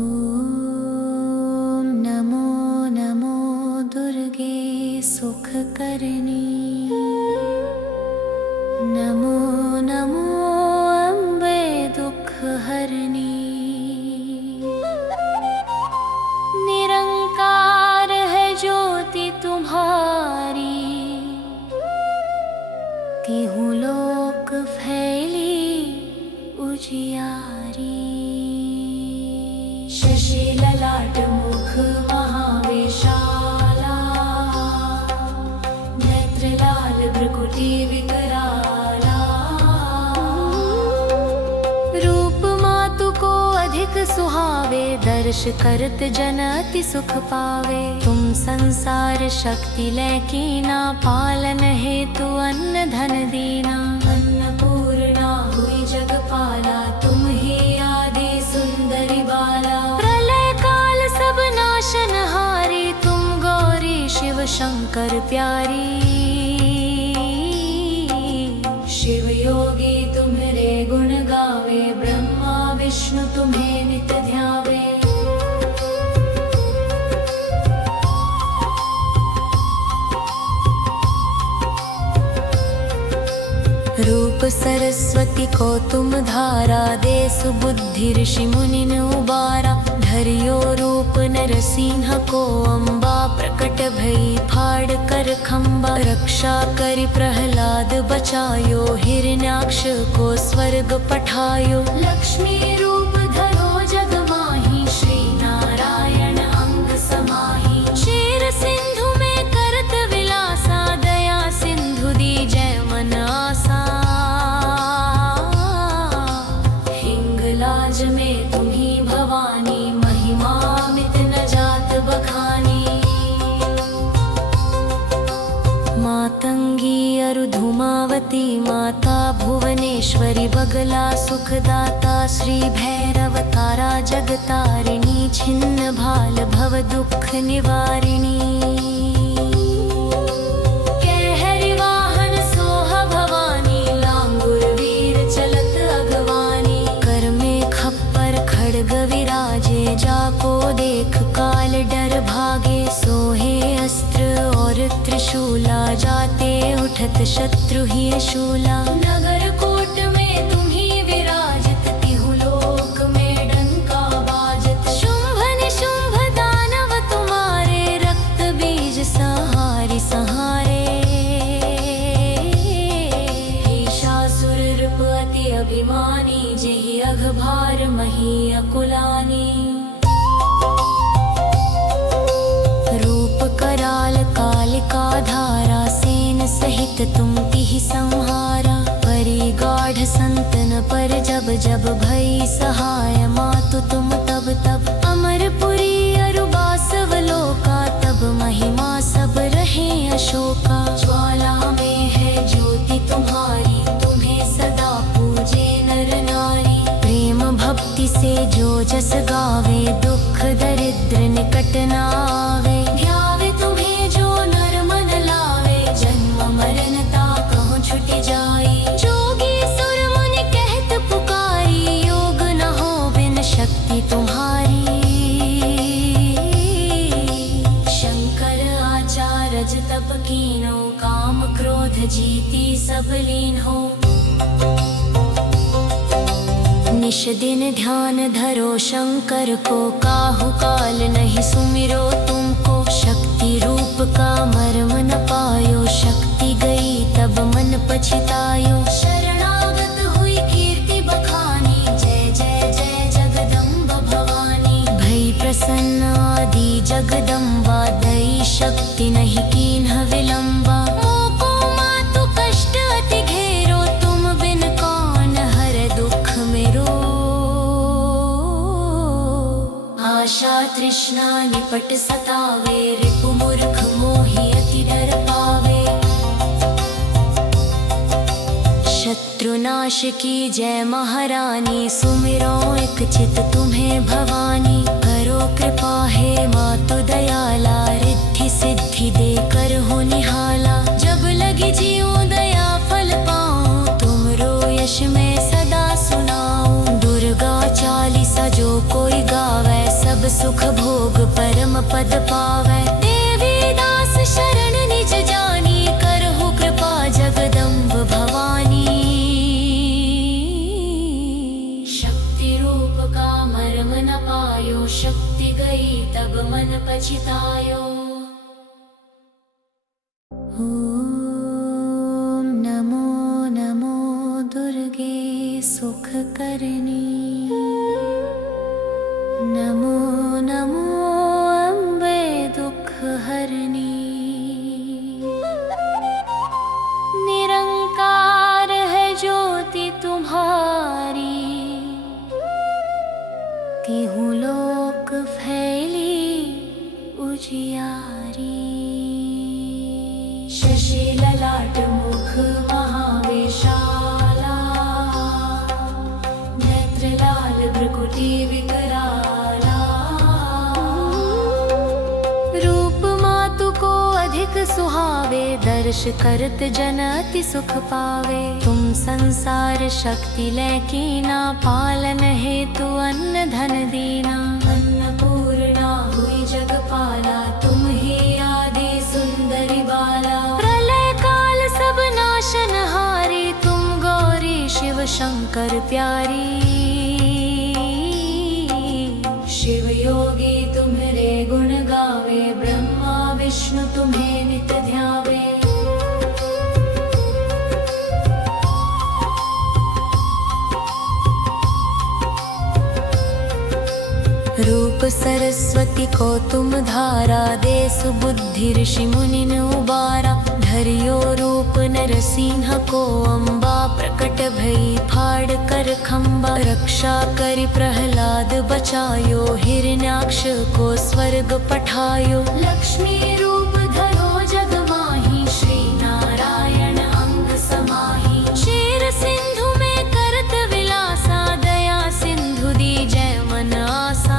ॐ नमो नमो दुर्गे सुखकर्णी। नमो नमो अम्बे दुःखहरिणी। निरंकार है ज्योति तुम्हारी, तिहु लोक फैली उजियारी। शशि ललाट मुख महावेशाला, नेत्र लाल भ्रुकुटी विकराला। रूप मातु को अधिक सुहावे, दर्श करत जन अति सुख पावे। तुम संसार शक्ति लैकीना, पालन हेतु अन्न धन दीना। अन्नपूर्णा हुई जगपाला, तुम ही आदि सुंदरी बाला। प्रलय काल सब नाशनहारी, तुम गौरी शिव शंकर प्यारी। शिव योगी तुम्हारे गुण गावे, ब्रह्मा विष्णु तुम्हें नित ध्यावे। रूप सरस्वती को तुम धारा, दे सुबुद्धि ऋषि मुनिन उबारा। धरियो रूप नरसिंह को अम्बा, प्रकट भई फाड़ कर खम्बा। रक्षा करि प्रहलाद बचायो, हिरण्याक्ष को स्वर्ग पठायो। लक्ष्मी रूप धरो जग माही, श्री नारायण अंग समाही। क्षीर सिंधु में करत विलासा, दया सिंधु दी जय मन आसा। हिंगलाज में तुम्ही भवानी, महिमा मित न जात बखानी। मातंगी अरु धूमावती माता, भुवनेश्वरी बगला सुखदाता। श्री भैरव तारा जगतारिणी, छिन्न भाल भव दुख निवारिणी। कहरि वाहन सोह भवानी, लांगुर वीर चलत अगवानी। कर में खप्पर खड्ग विराजे, जाको देख काल डर भागे। सोहे अस्त्र और त्रिशूला, जाते उठत शत्रु ही शूला। नगर कोट में तुम्ही विराजित, तिहु लोक में डंका बाजत। शुंभ निशुंभ दानव तुम्हारे, रक्त बीज सहारी सहारे। हिषासुर नृप अति अभिमानी, जेहि अघभार मही अकुलानी। रूप कराल कालिका धारा, सेन सहित तुम तिहि संहारा। परि गाढ़ संतन पर जब जब भई सहाय, मातु तुम तब तब। अमरपुरी अरु बासव लोका, तब महिमा सब रहे अशोका। ज्वाला में है ज्योति तुम्हारी, तुम्हें सदा पूजे नर नारी। प्रेम भक्ति से जो जस गावे, दुख दरिद्र निकट न आवे। ध्यावे तुम्हें जो नर मन लावे, जन्म मरण ताकहु छुट जाई। जोगी सुर मुनि कहत पुकारी, योग न हो बिन शक्ति तुम्हारी। शंकर आचार्य तप कीन्हो, काम क्रोध जीती सब लीन हो। निश दिन ध्यान धरो शंकर को, काहु काल नहीं सुमिरो तुमको। शक्ति रूप का मर्म न पायो, शक्ति गई तब मन पछतायो। शरणागत हुई कीर्ति बखानी, जय जय जय जगदम्ब भवानी। भई प्रसन्न आदि जगदम्बा, दई शक्ति नहीं कीन्ह विलंबा। मोको मातु कष्ट अति घेरो, तुम बिन कौन हर दुख मेरो। आशा तृष्णा निपट सतावे, रिपु मूर्ख मोहि अति डर पावे। शत्रुनाश की जय महारानी, सुमिरो एक चित तुम्हें भवानी। करो कृपा हे मातु दयाला, रिद्धि सिद्धि दे कर हो निहाला। जब लगी जीऊं दया फल पाऊं, तुमरो यश में सदा सुनाऊं। दुर्गा चालीसा जो कोई गावे, सुख भोग परम पद पावै। देवी दास शरण निज जानी, करहु कृपा जगदम्ब भवानी। शक्ति रूप का मर्म न पायो, शक्ति गई तब मन पछतायो। ओम नमो नमो दुर्गे सुख करनी। नमो नमो अम्बे दुख हरनी। निरंकार है ज्योति तुम्हारी, तिहु लोक फैली उजियारी। शशि ललाट मुख महावेशाला, नेत्र लाल भ्रुकुटी विकराला। रूप मातु को अधिक सुहावे, दर्श करत जन अति सुख पावे। तुम संसार शक्ति लैकीना, पालन हेतु अन्न धन दीना। अन्नपूर्णा हुई जगपाला, तुम ही आदि सुंदरी बाला। प्रलय काल सब नाशन हारी, तुम गौरी शिव शंकर प्यारी। शिव योगी तुम्हारे गुण गावे, ब्रह्मा विष्णु तुम्हें नित ध्यावे। रूप सरस्वती को तुम धारा, दे सुबुद्धि ऋषि मुनिन उबारा। धरियो रूप नरसिंह को अम्बा, प्रकट भई फाड़ कर खम्बा। रक्षा करि प्रहलाद बचायो, हिरण्याक्ष को स्वर्ग पठायो। लक्ष्मी रूप धरो जग माही, श्री नारायण अंग समाही। क्षीर सिंधु में करत विलासा, दया सिंधु दी जय मन आसा।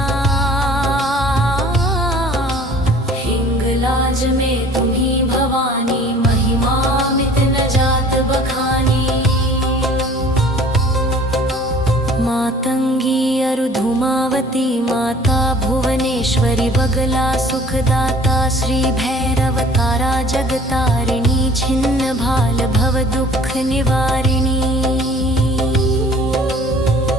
हिंगलाज में तुम्ही भवानी, महिमा मित न जात बखानी। मातंगी अरु धूमावती माता, भुवनेश्वरी बगला सुखदाता। श्री भैरव तारा जगतारिणी, छिन्न भाल भव दुख निवारिणी।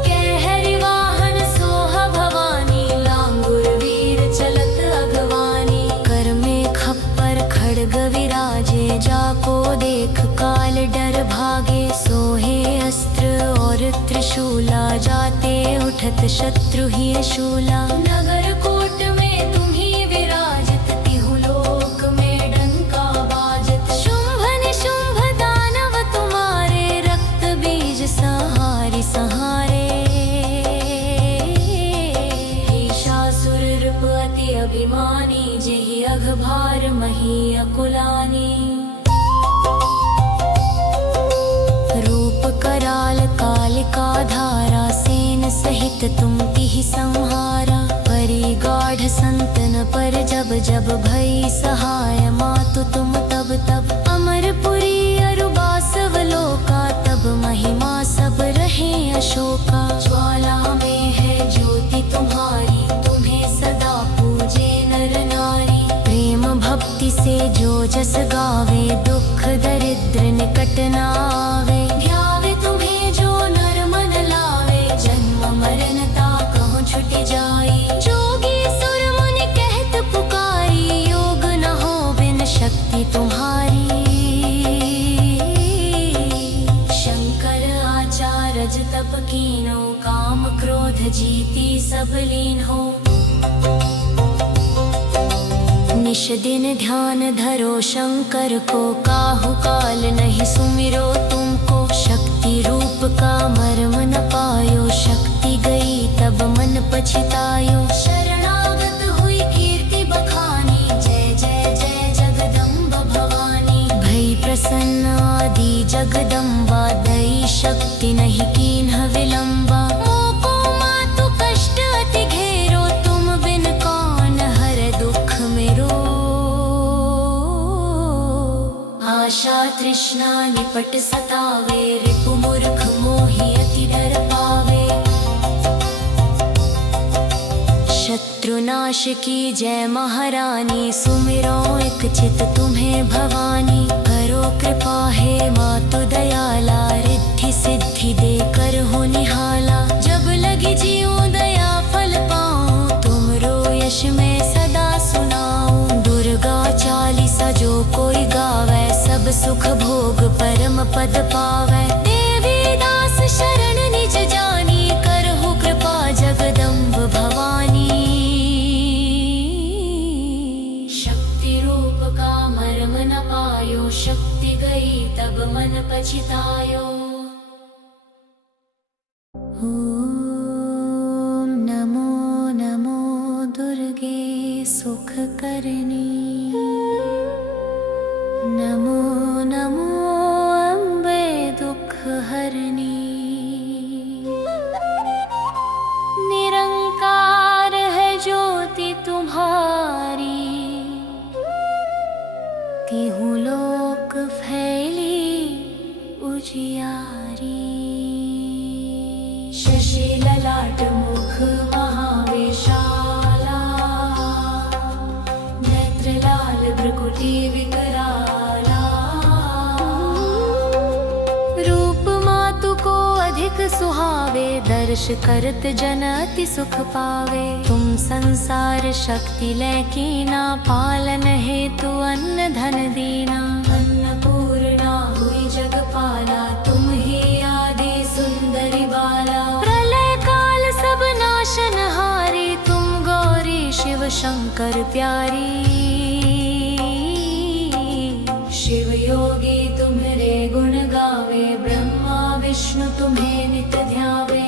कहरि वाहन सोह भवानी, लांगुर वीर चलत अगवानी। कर में खप्पर खड्ग विराजे, जाको देख काल डर भागे। सोहे अस्त्र और त्रिशूला, जाते उठत शत्रु ही शूला। नगर कोट में तुम्ही विराजित, तिहु लोक में डंका बाजत। शुंभ निशुंभ दानव तुम्हारे, रक्त बीज सहारी सहारे। हिषासुर रूप अति अभिमानी, जेहि अघ भार मही अकुलानी। रूप कराल कालिका धारा, सेन सहित तुम तिहि संहारा। परि गाढ़ संतन पर जब जब भई सहाय, मातु तुम तब तब। अमरपुरी अरु बासव लोका, तब महिमा सब रहे अशोका। ज्वाला में है ज्योति तुम्हारी, तुम्हें सदा पूजे नर नारी। प्रेम भक्ति से जो जस गावे, दुख दरिद्र निकट न आवे। ध्यावे तुम्हें जो नर मन लावे, जन्म मरण ताकहु छुट जाई। जोगी सुर मुनि कहत पुकारी, योग न हो बिन शक्ति तुम्हारी। शंकर आचार्य तप कीनो, काम क्रोध जीती सब लीन हो। निश दिन ध्यान धरो शंकर को, काहु काल नहीं सुमिरो तुमको। शक्ति रूप का मर्म न पायो, शक्ति गई तब मन पछतायो। शरणागत हुई कीर्ति बखानी, जय जय जय जगदम्ब भवानी। भई प्रसन्न आदि जगदम्बा, दई शक्ति नहीं कीन्ह विलंबा। मोको मातु कष्ट अति घेरो, तुम बिन कौन हर दुख मेरो। आशा तृष्णा निपट सतावे, रिपु मूर्ख मोहि अति डर पावे। शत्रुनाश की जय महारानी, सुमिरो एक चित तुम्हें भवानी। करो कृपा हे मातु दयाला, रिद्धि सिद्धि देकर हो निहाला। जब लगी जीऊं दया फल पाऊं, तुमरो यश में सदा सुनाऊं। दुर्गा चालीसा जो कोई गावे, सब सुख भोग परम पद पावे। देवी दास शरण निज जानी, करहु कृपा जगदम्ब भवानी। शक्ति रूप का मर्म न पायो, शक्ति गई तब मन पछतायो। ओम नमो नमो दुर्गे सुख करनी। नमो नमो अम्बे दुख हरनी। निरंकार है ज्योति तुम्हारी, तिहु लोक फैली उजियारी। शशि ललाट मुख महावेशाला, नेत्र लाल भ्रुकुटी विकराला। रूप मातु को अधिक सुहावे, दर्श करत जन अति सुख पावे। तुम संसार शक्ति लैकीना, पालन हेतु अन्न धन दीना। अन्नपूर्णा हुई जगपाला, तुम ही आदि सुंदरी बाला। प्रलय काल सब नाशन हारी, तुम गौरी शिव शंकर प्यारी। शिव योगी तुम्हारे गुण गावे, ब्रह्मा विष्णु तुम्हें नित ध्यावे।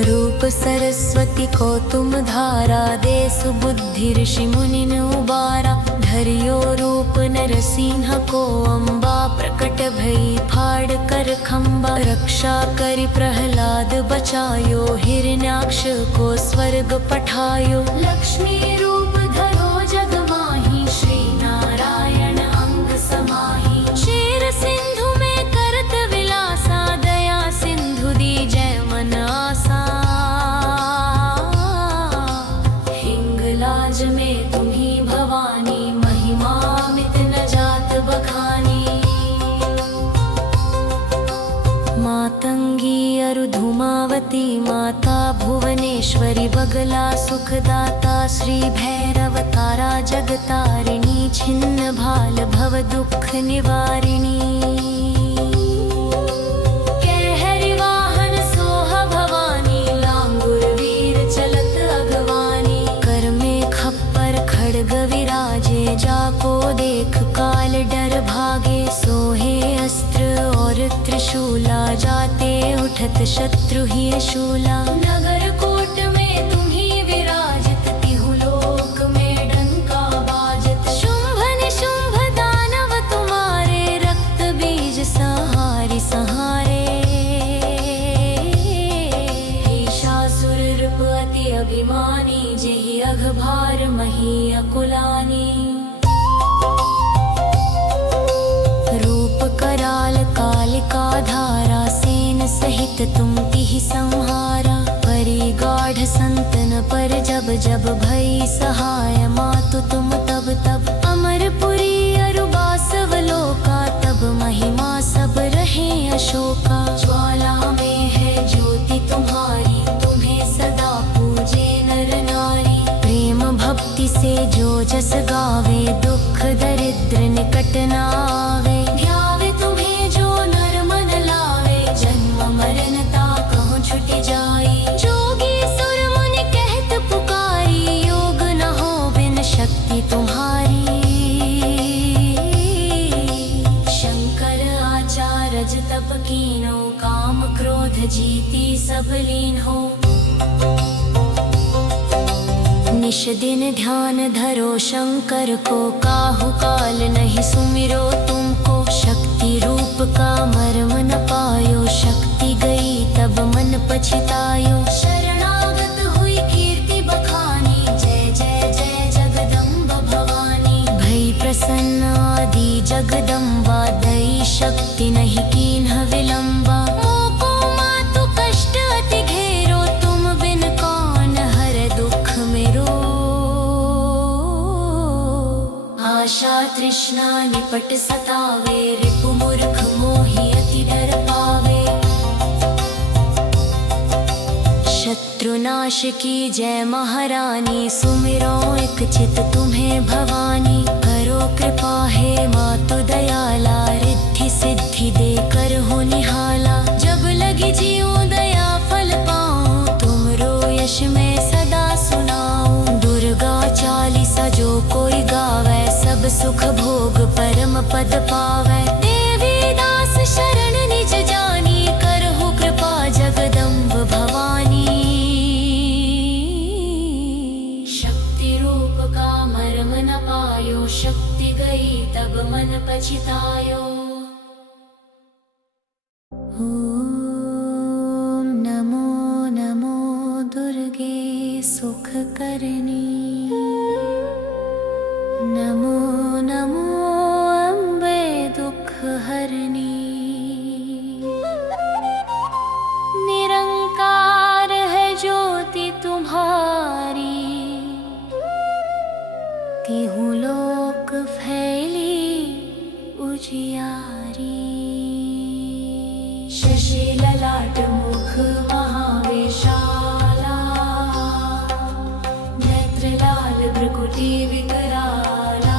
रूप सरस्वती को तुम धारा, दे सुबुद्धि ऋषि मुनिन उबारा। धरियो रूप नरसिंह को अम्बा, प्रकट भई फाड़ कर खम्बा। रक्षा करि प्रहलाद बचायो, हिरण्याक्ष को स्वर्ग पठायो। लक्ष्मी रूप धरो जग माही, श्री नारायण अंग समाही। क्षीर सिंधु में करत विलासा, दया सिंधु दी जय मन आसा। हिंगलाज में तुम्ही भवानी, महिमा मित न जात बखानी। मातंगी अरु धूमावती माता, भुवनेश्वरी बगला सुखदाता। श्री भैरव तारा जगतारिणी, छिन्न भाल भव दुख निवारिणी। कहरि वाहन सोह भवानी, लांगुर वीर चलत अगवानी। कर में खप्पर खड्ग विराजे, जाको देख काल डर भागे। सोहे अस्त्र और त्रिशूला, जाते उठत शत्रु ही शूला। नगर कोट में तुम्ही विराजित, तिहु लोक में डंका बाजत। शुंभ निशुंभ दानव तुम्हारे, रक्त बीज सहारी सहारे। हिषासुर रूप अति अभिमानी, जेहि अघ भार मही अकुलानी। रूप कराल कालिका धारा, सेन सहित तुम तिहि संहारा। परि गाढ़ संतन पर जब जब भई सहाय, मातु तुम तब तब। अमरपुरी अरु बासव लोका, तब महिमा सब रहे अशोका। ज्वाला में है ज्योति तुम्हारी, तुम्हें सदा पूजे नर नारी। प्रेम भक्ति से जो जस गावे, दुख दरिद्र निकट न आवे। ध्यावे तुम्हें जो नर मन लावे, जन्म मरण ताकहु छुट जाई। जोगी सुर मुनि कहत पुकारी, योग न हो बिन शक्ति तुम्हारी। शंकर आचारज तप कीनो, काम क्रोध जीती सब लीन हो। निश दिन ध्यान धरो शंकर को, काहू काल नहीं सुमिरो तुमको। शक्ति रूप का मर्म न पायो, शक्ति गई तब मन पछतायो। शरणागत हुई कीर्ति बखानी, जय जय जय जगदम्ब भवानी। भई प्रसन्न आदि जगदम्बा, दई शक्ति नहीं कीन्ह विलंबा। मोको मातु कष्ट अति घेरो, तुम बिन कौन हर दुख मेरो। आशा तृष्णा निपट सतावे, रिपु मूर्ख मोहि अति डर पावे। शत्रुनाश की जय महारानी, सुमिरो एक चित तुम्हें भवानी। करो कृपा हे मातु दयाला, रिद्धि सिद्धि देकर हो निहाला। जब लगी जीऊं दया फल पाऊं, तुमरो यश में सदा सुनाऊं। दुर्गा चालीसा जो कोई गावे, सब सुख भोग परम पद पावे। देवी दास शरण निज जानी, करहु कृपा जगदम्ब भवानी। शक्ति रूप का मर्म न पायो, शक्ति गई तब मन पछतायो। ओम नमो नमो दुर्गे सुख करनी। नमो नमो अम्बे दुख हरनी। निरंकार है ज्योति तुम्हारी, तिहु लोक फैली उजियारी। शशि ललाट मुख महावेशाला, नेत्र लाल भ्रुकुटी विकराला।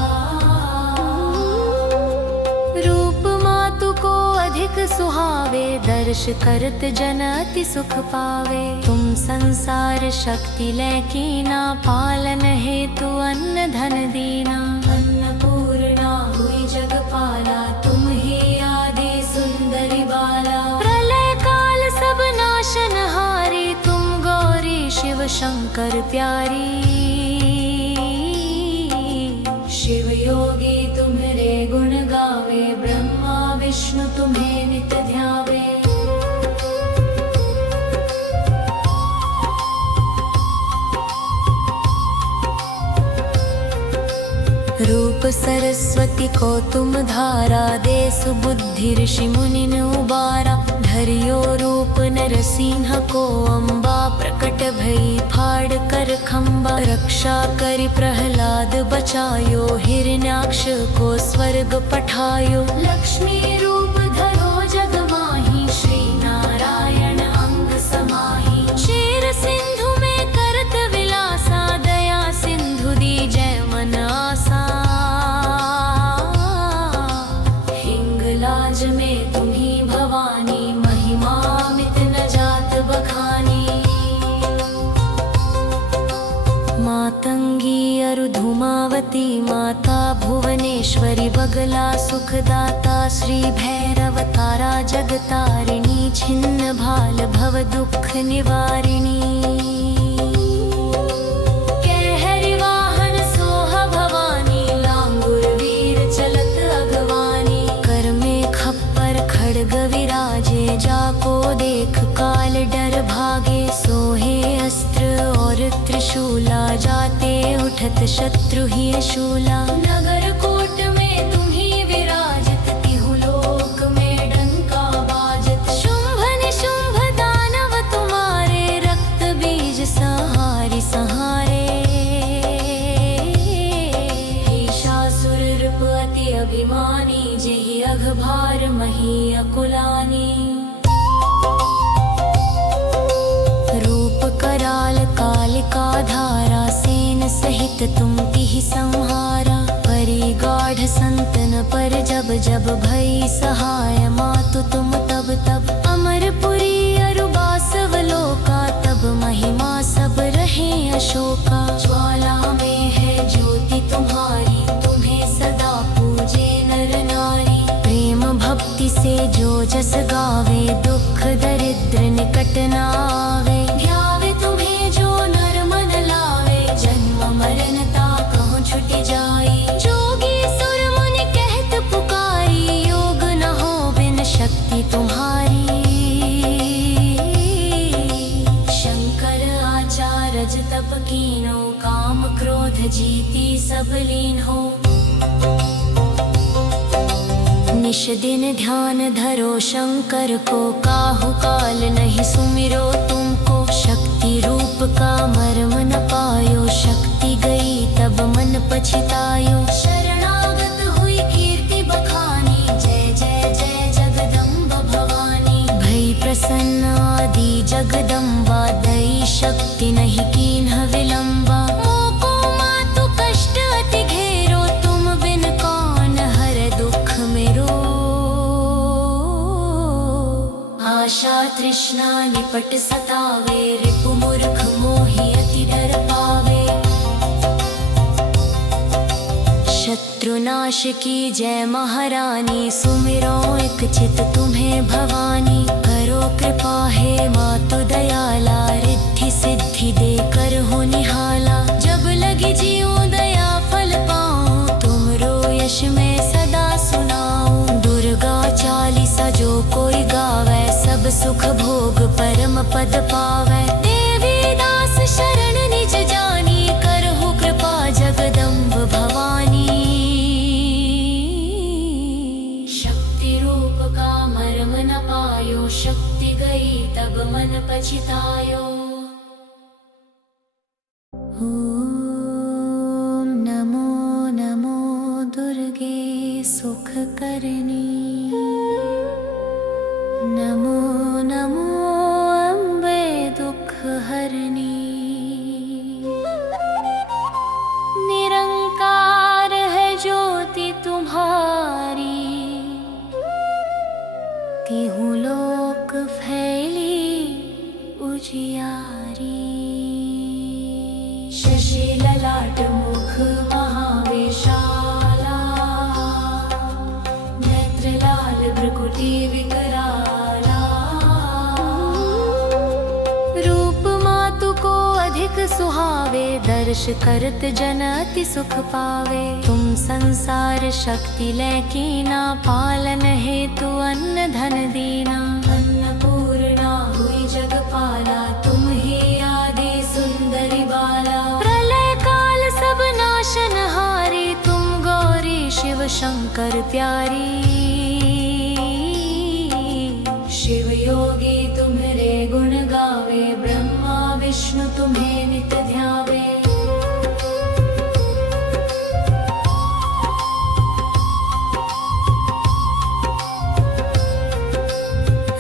रूप मातु को अधिक सुहावे, दर्श करत जन अति सुख पावे। तुम संसार शक्ति लैकीना, पालन हेतु अन्न धन दीना। अन्नपूर्णा हुई जगपाला, तुम ही आदि सुंदरी बाला। प्रलय काल सब नाशन हारी, तुम गौरी शिव शंकर प्यारी। शिव योगी तुम्हारे गुण गावे, ब्रह्मा विष्णु तुम्हें नित ध्यावे। रूप सरस्वती को तुम धारा, दे सुबुद्धि ऋषि मुनिन उबारा। धरियो रूप नरसिंह को अम्बा, प्रकट भई फाड़ कर खम्बा। रक्षा करि प्रहलाद बचायो, हिरण्याक्ष को स्वर्ग पठायो। लक्ष्मी रूप धरो जग माही, श्री नारायण अंग समाही। शेर सिंधु में करत विलासा, दया सिंधु दी जय मन आसा। हिंगलाज में तुम्ही भवानी, महिमा मित न जात बखानी। मातंगी अरु धूमावती माता, भुवनेश्वरी बगला सुखदाता। श्री भैरव तारा जगतारिणी, छिन्न भाल भव दुख निवारिणी। कहरि वाहन सोह भवानी, लांगुर वीर चलत अगवानी। कर में खप्पर खड्ग विराजे, जाको देख काल डर भागे। सोहे अस्त्र और त्रिशूला, जाते उठत शत्रु ही शूला। नगर कोट में तुम्ही विराजित, तिहु लोक में डंका बाजत। शुंभ निशुंभ दानव तुम्हारे, रक्त बीज सहारी सहारे। हिषासुर नृप अति अभिमानी, जेहि अघभार मही अकुलानी। रूप कराल कालिका धारा, सेन सहित तुम तिहि संहारा। परि गाढ़ संतन पर जब जब भई सहाय, मातु तुम तब तब। अमरपुरी अरु बासव लोका, तब महिमा सब रहे अशोका। ज्वाला में है ज्योति तुम्हारी, तुम्हें सदा पूजे नर नारी। प्रेम भक्ति से जो जस गावे, दुख दरिद्र निकट न आवे। ध्यावे तुम्हें जो नर मन लावे, जन्म मरण ताकहु छुट जाई। जोगी सुर मुनि कहत पुकारी, योग न हो बिन शक्ति तुम्हारी। शंकर आचारज तप कीनो, काम क्रोध जीती सब लीन हो। निश दिन ध्यान धरो शंकर को, काहू काल नहीं सुमिरो तुमको। शक्ति रूप का मर्म न पायो, शक्ति गई तब मन पछतायो। शरणागत हुई कीर्ति बखानी, जय जय जय जगदम्ब भवानी। भई प्रसन्न आदि जगदम्बा, दई शक्ति नहीं कीन्ह विलंबा। मोको मातु कष्ट अति घेरो, तुम बिन कौन हर दुख मेरो। आशा तृष्णा निपट सतावे, रिपु मूर्ख मोहि अति डर पावे। शत्रुनाश की जय महारानी, सुमिरो एक चित तुम्हें भवानी। करो कृपा हे मातु दयाला, रिद्धि सिद्धि देकर हो निहाला। जब लगी जीऊं दया फल पाऊं, तुमरो यश में सदा सुनाऊं। दुर्गा चालीसा जो कोई गावे, सब सुख भोग परम पद पावे। देवी दास शरण निज जानी, करहु कृपा जगदम्ब भवानी। शक्ति रूप का मर्म न पायो, शक्ति गई तब मन पछतायो। ओम नमो नमो दुर्गे सुख करनी। नमो नमो अम्बे दुख हरनी। निरंकार है ज्योति तुम्हारी, तिहु लोक फैली उजियारी। शशि ललाट मुख महावेशाला, नेत्र लाल भ्रुकुटी विकराला। रूप मातु को अधिक सुहावे, दर्श करत जन अति सुख पावे। तुम संसार शक्ति लैकीना, पालन हेतु अन्न धन दीना। अन्नपूर्णा हुई जगपाला, तुम ही आदि सुंदरी बाला। प्रलय काल सब नाशन हारी, तुम गौरी शिव शंकर प्यारी। शिव योगी तुम्हारे गुण गावे, ब्रह्मा विष्णु तुम्हें नित ध्यावे।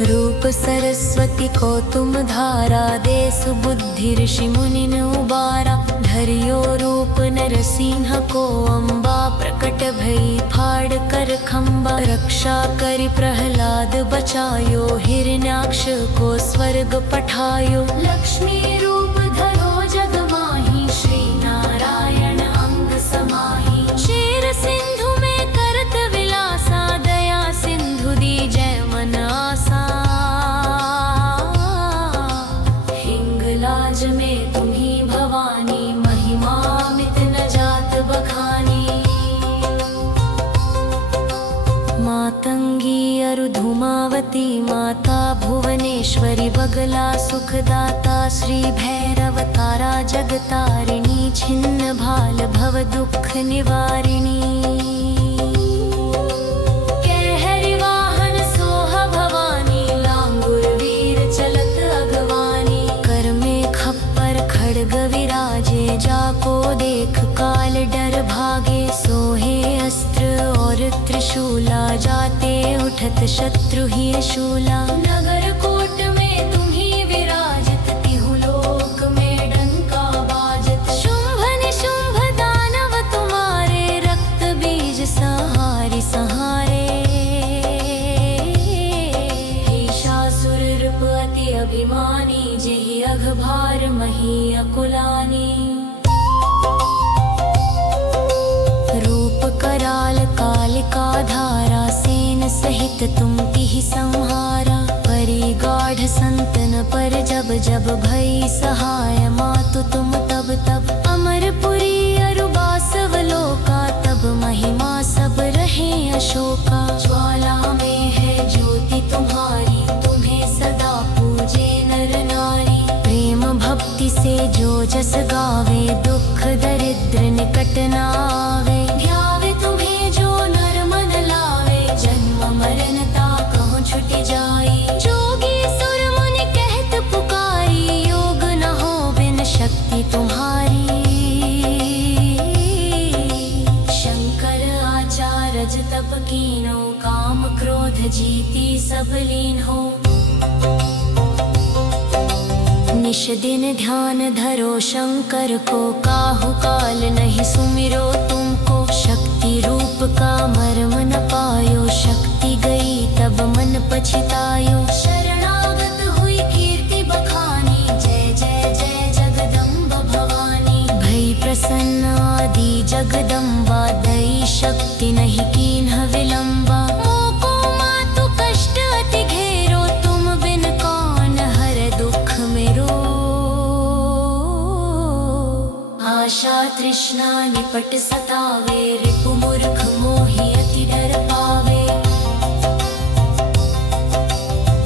रूप सरस्वती को तुम धारा, दे सुबुद्धि ऋषि मुनिन उबारा। धरियो रूप नरसिंह को अम्बा, प्रकट भई फाड़ कर खम्बा। रक्षा करि प्रहलाद बचायो, हिरण्याक्ष को स्वर्ग पठायो। लक्ष्मी रूप धरो जग माही, श्री नारायण अंग समाही। शेर सिंधु में करत विलासा, दया सिंधु दी जय मन आसा। हिंगलाज में तुम्ही भवानी, महिमा मित न जात बखानी। मातंगी अरु धूमावती माता, भुवनेश्वरी बगला सुखदाता। श्री भैरव तारा जगतारिणी, छिन्न भाल भव दुख निवारिणी। कहरि वाहन सोह भवानी, लांगुर वीर चलत अगवानी। कर में खप्पर खड्ग विराजे, जाको देख काल डर भागे। सोहे अस्त्र और त्रिशूला, जाते उठत शत्रु ही शूला। नगर कोट में तुम्ही विराजित, तिहु लोक में डंका बाजत। शुंभ निशुंभ दानव तुम्हारे, रक्त बीज सहारी सहारे। हिषासुर रूप अति अभिमानी, जेहि अघभार मही अकुलानी। रूप कराल कालिका धारा, सेन सहित तुम तिहि संहारा। परि गाढ़ संतन पर जब जब, भई सहाय मातु तुम तब तब। अमरपुरी अरु बासव लोका, तब महिमा सब रहे अशोका। ज्वाला में है ज्योति तुम्हारी, तुम्हें सदा पूजे नर नारी। प्रेम भक्ति से जो जस गावे, दुख दरिद्र निकट न आवे। ध्यावे तुम्हें जो नर मन लावे, जन्म जीती सब लीन हो। निश दिन ध्यान धरो शंकर को, काहू काल नहीं सुमिरो तुमको। शक्ति रूप का मर्म न पायो, शक्ति गई तब मन पछतायो। शरणागत हुई कीर्ति बखानी, जय जय जय जगदम्ब भवानी। भई प्रसन्न आदि जगदम्बा, दई शक्ति नहीं कीन्ह विलंबा। मोको मातु कष्ट अति घेरो, तुम बिन कौन हर दुख मेरो। आशा तृष्णा निपट सतावे, रिपु मूर्ख मोहि अति डर पावे।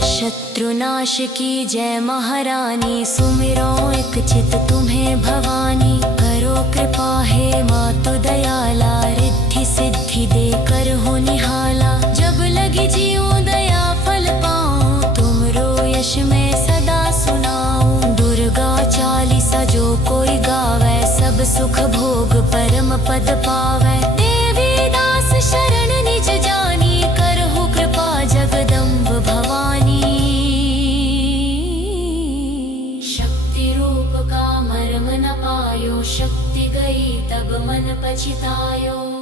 शत्रुनाश की जय महारानी, सुमिरो एक चित तुम्हें भवानी। करो कृपा हे मातु दयाला, रिद्धि सिद्धि दे कर हो निहाला। जब लगी जीऊं दया फल पाऊं, तुमरो यश में सदा सुनाऊं। दुर्गा चालीसा जो कोई गावे, सब सुख भोग परम पद पावे। देवी दास शरण निज जानी, करहु कृपा जगदम्ब भवानी। शक्ति रूप का मर्म न पायो, शक्ति गई तब मन पछतायो।